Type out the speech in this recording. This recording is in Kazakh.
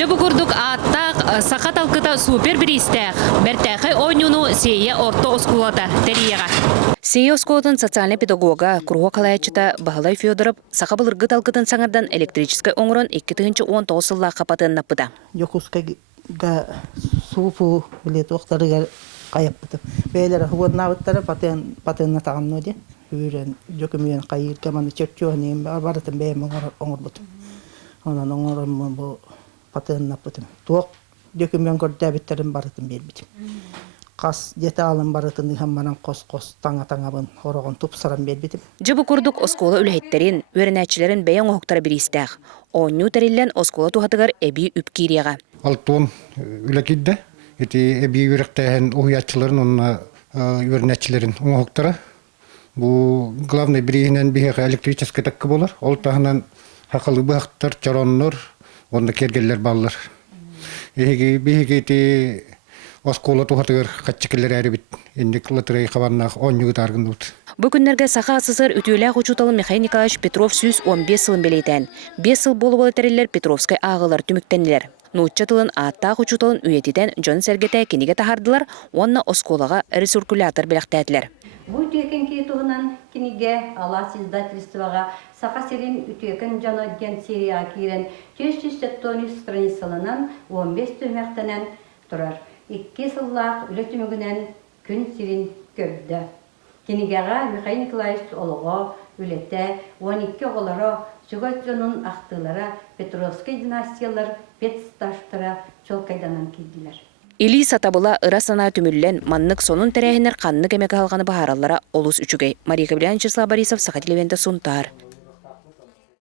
Жабы курдук аттақ сақат алқыта супер бір истәқ. Бәртәқі ойнуну сейе орто оскулата тәрияға. Сей осколотын социальный педагога Круго Калаячыта Бағалай Федоров сақа бұлырғы талқытын саңардан электрическай оңырын 2019 сылла қапатын напыда. Йокускайга суупу билет оқтарыға қайып бұтым. Бәйлері ғуадына бұттары патынна тағамны де. Үйрен жөкімейін қайыр кәманы чөртчуғанейін барытын бәйім оңыр бұтым. Онан оңырын бұл патынна бұтым. Туақ жөкімейін көрді әбіттерін барытын бер бітім. Қас жете алын барытын дұхамманан қос-қос таңа-таңа бұн орағын тұпсаран бер бітім. Жабы күрдік оскола үләйеттерін, өрінәтчілерін бәйін оқтары бір істәқ. Оңню тәрелен оскола туғатығар әбі үпкирияға. Алтуын үләкейді. Эти әбі өріқтәйін ұйатчыларын, онына өрінәтчілерін оңықтары. Бұл главный бірейінен бейіға электрический тәккі болар. Ол тағынан хақылы бұғақтар, чаронлар, онда кергелер балылар. Бейіге оскола туғатығыр қатчыкелер әрі біт. Ендік латырай қабаннақ 10 юғыт арғын бұд. Бұл күнлерге сақа асысыр үтіләқ ұчуталы Михаил Николаевич Петров сүз 15 сылын белейтен. 5 сыл болу болетәрелер Петровскай ағылар түміктенілер. Нұтча тылын аттақ ұчуталын үйетеден Джон Сергетай кенеге тахардылар, онна осколаға ресуркулятор біліқтәділер. Бұл түйекен кейтуғынан кенеге Алас издательствоға сақа серин үтүйекен жана ден серия кейрен 370 страницалынан 15 түмәқтенен тұрар. 2 сыллақ үлі түмігінен күн серин көрді. Кенегеға Михаил Николаевич олығы үлетті 12 олары Сүгатжонun ақтылары Петровский династиялар Петсташтыра чол кайданан келділер. Или сатабыла ырасана түміллен маннык сонун тәрәхінер қанны кемеге алғаны бағаралара олус үчігей. Мария Кабелянчысла Борисов, Сақатилевенті Сунтар.